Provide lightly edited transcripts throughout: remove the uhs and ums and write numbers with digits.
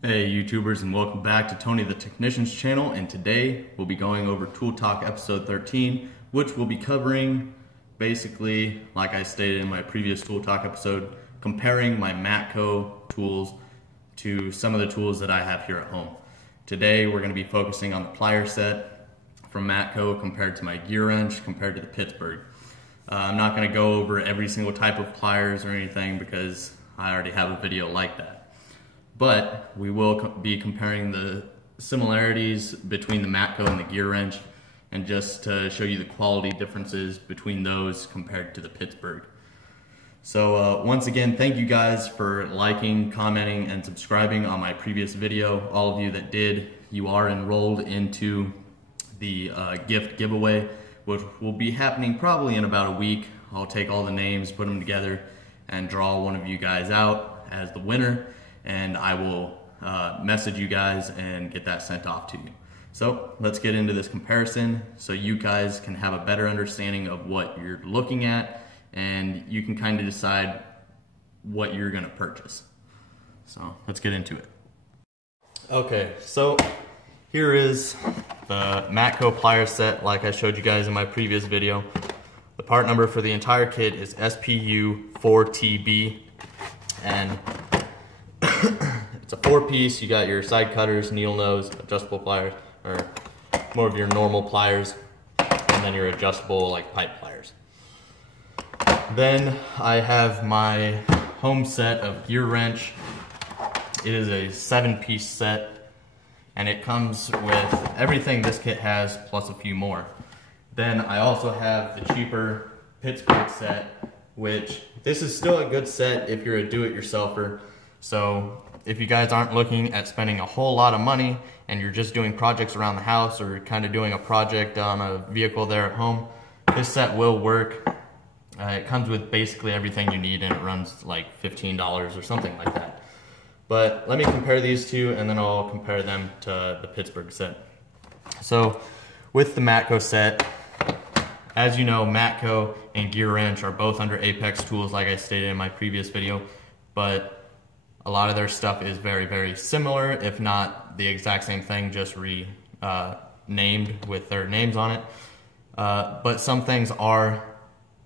Hey YouTubers, and welcome back to Tony the Technician's channel, and today we'll be going over Tool Talk episode 13, which will be covering basically, like I stated in my previous Tool Talk episode, comparing my Matco tools to some of the tools that I have here at home. Today we're going to be focusing on the Pliers set from Matco compared to my gear wrench compared to the Pittsburgh. I'm not going to go over every single type of pliers or anything because I already have a video like that. But we will be comparing the similarities between the Matco and the gear wrench, and just to show you the quality differences between those compared to the Pittsburgh. So once again, thank you guys for liking, commenting, and subscribing on my previous video. All of you that did, you are enrolled into the gift giveaway, which will be happening probably in about a week. I'll take all the names, put them together, and draw one of you guys out as the winner. And I will message you guys and get that sent off to you. So let's get into this comparison so you guys can have a better understanding of what you're looking at, and you can kind of decide what you're going to purchase. So let's get into it. Okay, so here is the Matco Pirate Set like I showed you guys in my previous video. The part number for the entire kit is SPU4TB, and it's a 4-piece. You got your side cutters, needle nose, adjustable pliers, or more of your normal pliers, and then your adjustable like pipe pliers. Then I have my home set of gear wrench. It is a 7-piece set, and it comes with everything this kit has plus a few more. Then I also have the cheaper Pittsburgh set, which this is still a good set if you're a do-it-yourselfer. So if you guys aren't looking at spending a whole lot of money and you're just doing projects around the house or kind of doing a project on a vehicle there at home, this set will work. It comes with basically everything you need, and it runs like $15 or something like that. But let me compare these two, and then I'll compare them to the Pittsburgh set. So with the Matco set, as you know, Matco and gear wrench are both under Apex Tools like I stated in my previous video, but a lot of their stuff is very, very similar, if not the exact same thing, just named with their names on it. But some things are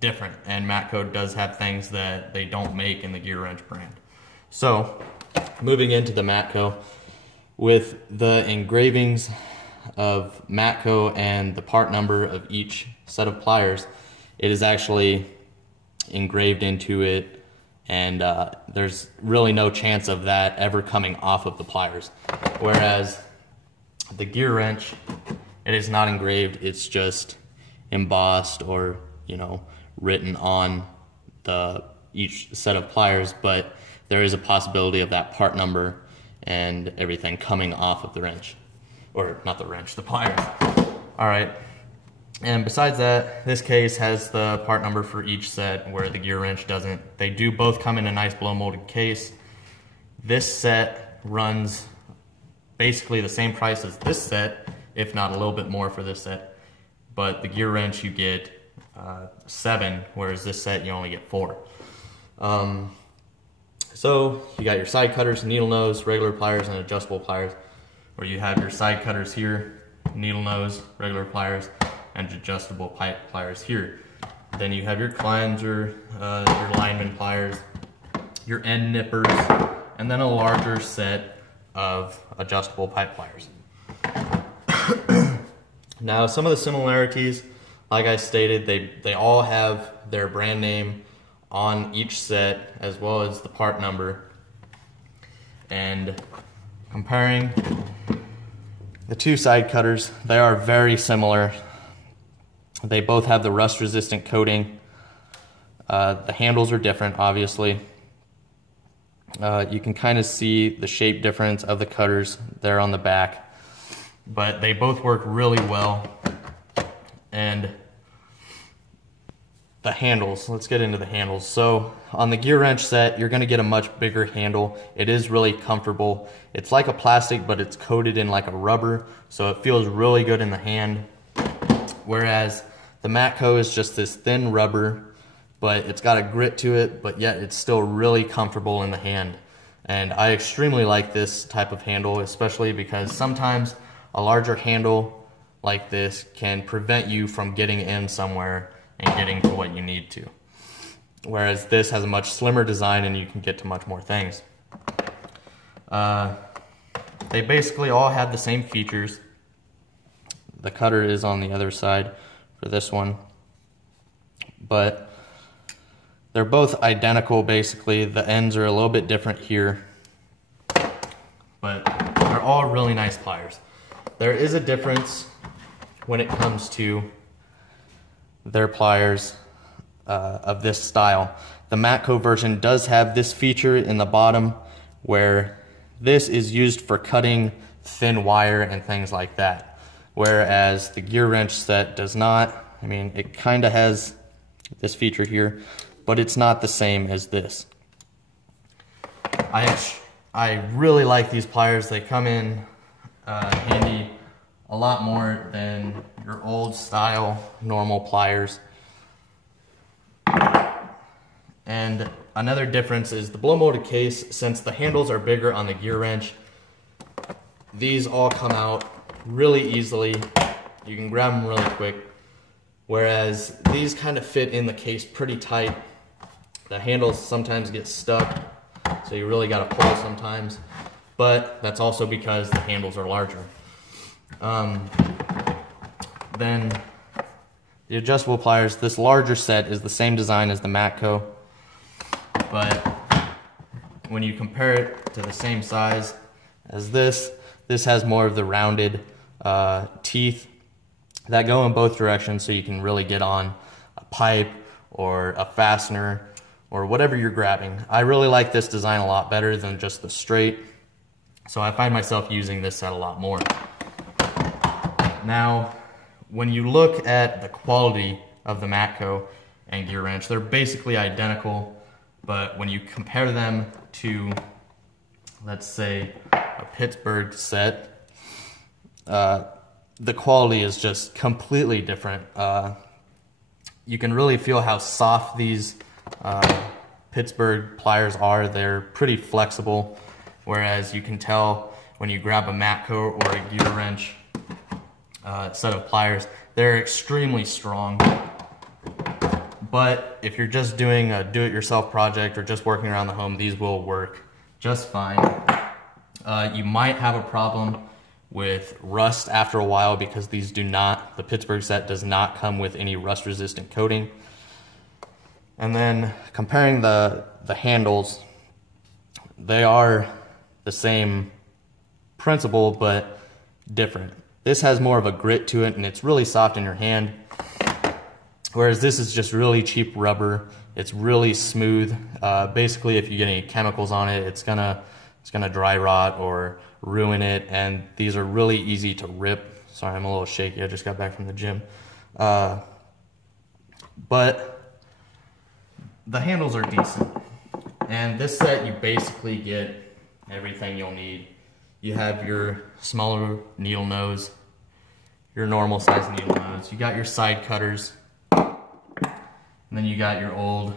different, and Matco does have things that they don't make in the gear wrench brand. So, moving into the Matco, with the engravings of Matco and the part number of each set of pliers, it is actually engraved into it, and there's really no chance of that ever coming off of the pliers. Whereas the gear wrench, it is not engraved, it's just embossed or, you know, written on each set of pliers, but there is a possibility of that part number and everything coming off of the wrench. Or not the wrench, the pliers. Alright. And besides that, this case has the part number for each set where the gear wrench doesn't. They do both come in a nice blow molded case. This set runs basically the same price as this set, if not a little bit more for this set. But the gear wrench you get 7, whereas this set you only get 4. So you got your side cutters, needle nose, regular pliers, and adjustable pliers, where you have your side cutters here, needle nose, regular pliers, and adjustable pipe pliers here. Then you have your cleanser, your lineman pliers, your end nippers, and then a larger set of adjustable pipe pliers. Now, some of the similarities, like I stated, they all have their brand name on each set as well as the part number. And comparing the two side cutters, they are very similar. They both have the rust resistant coating. The handles are different, obviously. You can kind of see the shape difference of the cutters there on the back, but they both work really well. And the handles, let's get into the handles. So on the gear wrench set, you're going to get a much bigger handle. It is really comfortable. It's like a plastic, but it's coated in like a rubber, so it feels really good in the hand. Whereas the Matco is just this thin rubber, but it's got a grit to it, but yet it's still really comfortable in the hand. And I extremely like this type of handle, especially because sometimes a larger handle like this can prevent you from getting in somewhere and getting to what you need to. Whereas this has a much slimmer design and you can get to much more things. They basically all have the same features. The cutter is on the other side for this one, but they're both identical basically. The ends are a little bit different here, but they're all really nice pliers. There is a difference when it comes to their pliers of this style. The Matco version does have this feature in the bottom where this is used for cutting thin wire and things like that, whereas the gear wrench set does not. I mean, it kind of has this feature here, but it's not the same as this. I really like these pliers. They come in handy a lot more than your old style normal pliers. And another difference is the blow molded case. Since the handles are bigger on the gear wrench, these all come out really easily. You can grab them really quick, whereas these kind of fit in the case pretty tight. The handles sometimes get stuck, so you really got to pull sometimes, but that's also because the handles are larger. Then the adjustable pliers, this larger set is the same design as the Matco, but when you compare it to the same size as this has more of the rounded teeth that go in both directions, so you can really get on a pipe or a fastener or whatever you're grabbing. I really like this design a lot better than just the straight, so I find myself using this set a lot more. Now, when you look at the quality of the Matco and gear wrench, they're basically identical, but when you compare them to, let's say, a Pittsburgh set, the quality is just completely different. You can really feel how soft these Pittsburgh pliers are. They're pretty flexible, whereas you can tell when you grab a Matco or a gear wrench set of pliers, they're extremely strong. But if you're just doing a do-it-yourself project or just working around the home, these will work just fine. You might have a problem with rust after a while because these do not, the Pittsburgh set does not come with any rust-resistant coating. And then comparing the handles, they are the same principle but different. This has more of a grit to it and it's really soft in your hand, whereas this is just really cheap rubber. It's really smooth. Basically, if you get any chemicals on it, it's gonna dry rot or ruin it, and these are really easy to rip. Sorry, I'm a little shaky, I just got back from the gym. But the handles are decent, and this set you basically get everything you'll need. You have your smaller needle nose, your normal size needle nose, you got your side cutters, and then you got your old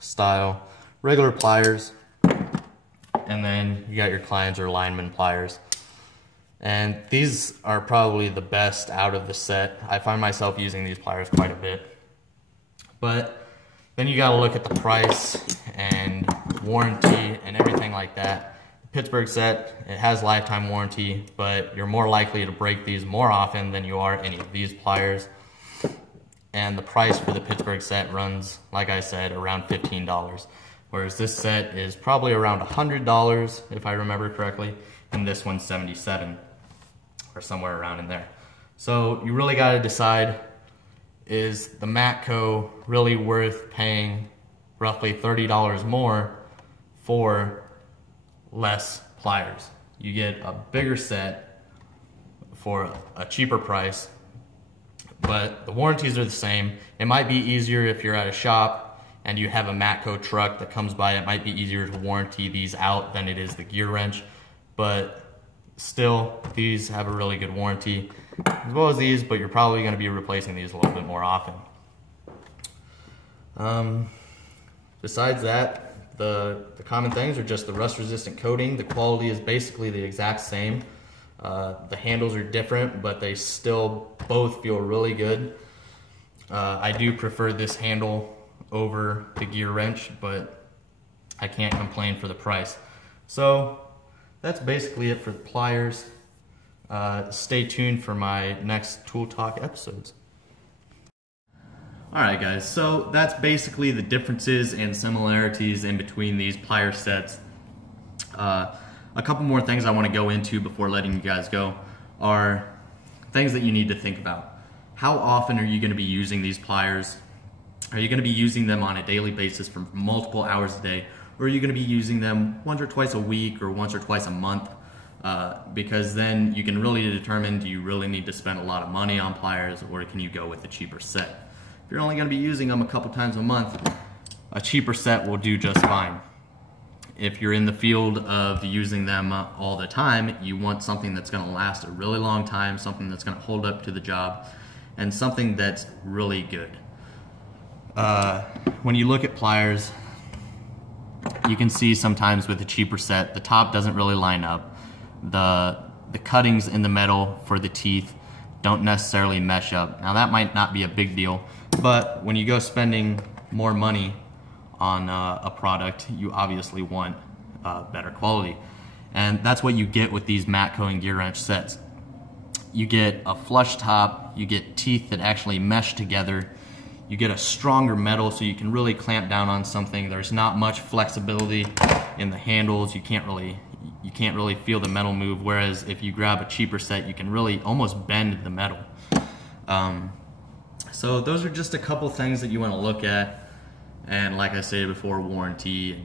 style regular pliers, and then you got your Kleins or lineman pliers. And these are probably the best out of the set. I find myself using these pliers quite a bit. But then you gotta look at the price and warranty and everything like that. Pittsburgh set, it has lifetime warranty, but you're more likely to break these more often than you are any of these pliers. And the price for the Pittsburgh set runs, like I said, around $15. Whereas this set is probably around $100, if I remember correctly, and this one's $77, or somewhere around in there. So you really gotta decide, is the Matco really worth paying roughly $30 more for less pliers? You get a bigger set for a cheaper price, but the warranties are the same. It might be easier if you're at a shop and you have a Matco truck that comes by. It might be easier to warranty these out than it is the gear wrench, but still, these have a really good warranty, as well as these, but you're probably going to be replacing these a little bit more often. Besides that, The common things are just the rust-resistant coating. The quality is basically the exact same. The handles are different, but they still both feel really good. I do prefer this handle over the gear wrench, but I can't complain for the price. So that's basically it for the pliers. Stay tuned for my next Tool Talk episodes. Alright guys, so that's basically the differences and similarities in between these plier sets. A couple more things I want to go into before letting you guys go are things that you need to think about. How often are you going to be using these pliers? Are you going to be using them on a daily basis for multiple hours a day? Or are you going to be using them once or twice a week or once or twice a month? Because then you can really determine, do you really need to spend a lot of money on pliers, or can you go with a cheaper set? If you're only going to be using them a couple times a month, a cheaper set will do just fine. If you're in the field of using them all the time, you want something that's going to last a really long time, something that's going to hold up to the job, and something that's really good. When you look at pliers, you can see sometimes with a cheaper set, the top doesn't really line up. The cuttings in the metal for the teeth don't necessarily mesh up. Now that might not be a big deal, but when you go spending more money on a product, you obviously want better quality. And that's what you get with these Matco and gear wrench sets. You get a flush top, you get teeth that actually mesh together, you get a stronger metal so you can really clamp down on something. There's not much flexibility in the handles. You can't really feel the metal move, whereas if you grab a cheaper set, you can really almost bend the metal. So those are just a couple things that you want to look at, and like I said before, warranty and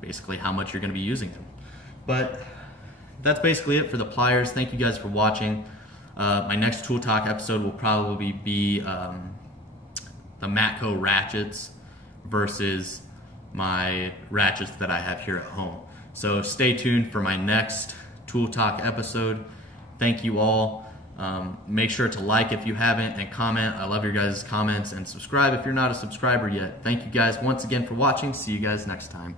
basically how much you're going to be using them. But that's basically it for the pliers. Thank you guys for watching. My next Tool Talk episode will probably be the Matco ratchets versus my ratchets that I have here at home. So stay tuned for my next Tool Talk episode. Thank you all. Make sure to like if you haven't, and comment. I love your guys' comments, and subscribe if you're not a subscriber yet. Thank you guys once again for watching. See you guys next time.